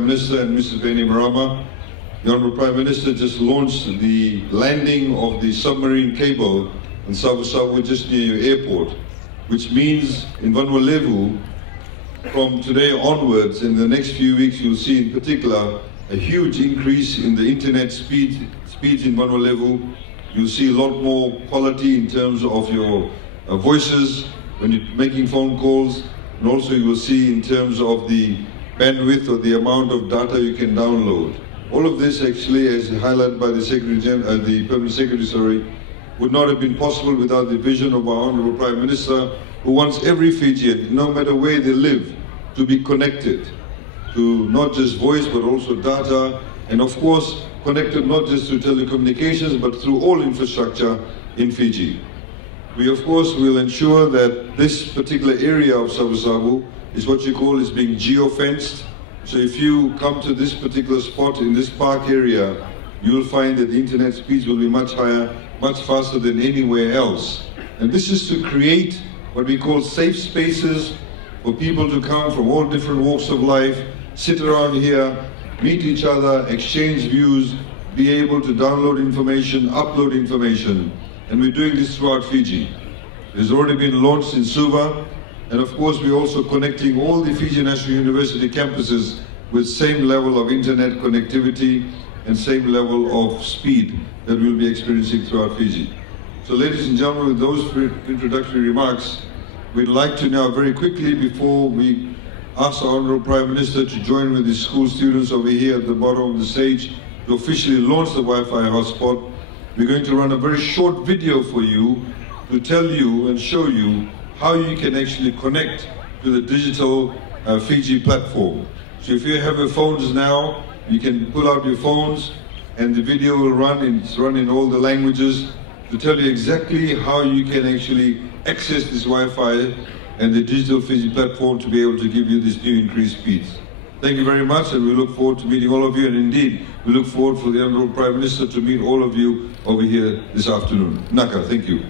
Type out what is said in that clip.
Prime Minister and Mrs. Bainimarama, the Honourable Prime Minister just launched the landing of the submarine cable in Savusavu just near your airport, which means in Voreqe, from today onwards, in the next few weeks, you'll see in particular a huge increase in the internet speeds in Voreqe. You'll see a lot more quality in terms of your voices when you're making phone calls, and also you will see in terms of the bandwidth or the amount of data you can download. All of this actually, as highlighted by the Permanent Secretary, would not have been possible without the vision of our Honourable Prime Minister, who wants every Fijian, no matter where they live, to be connected to not just voice but also data, and of course connected not just to telecommunications but through all infrastructure in Fiji. We of course will ensure that this particular area of Savusavu is what you call is being geo-fenced. So if you come to this particular spot in this park area, you will find that the internet speeds will be much higher, much faster than anywhere else. And this is to create what we call safe spaces for people to come from all different walks of life, sit around here, meet each other, exchange views, be able to download information, upload information. And we're doing this throughout Fiji. It has already been launched in Suva, and of course we're also connecting all the Fiji National University campuses with same level of internet connectivity and same level of speed that we'll be experiencing throughout Fiji. So ladies and gentlemen, with those introductory remarks, we'd like to now very quickly, before we ask our Honourable Prime Minister to join with the school students over here at the bottom of the stage to officially launch the Wi-Fi hotspot, we're going to run a very short video for you to tell you and show you how you can actually connect to the digital Fiji platform. So if you have your phones now, you can pull out your phones and the video will run, it's run in all the languages to tell you exactly how you can actually access this Wi-Fi and the digital Fiji platform to be able to give you this new increased speeds. Thank you very much, and we look forward to meeting all of you, and indeed, we look forward for the Honourable Prime Minister to meet all of you over here this afternoon. Naka, thank you.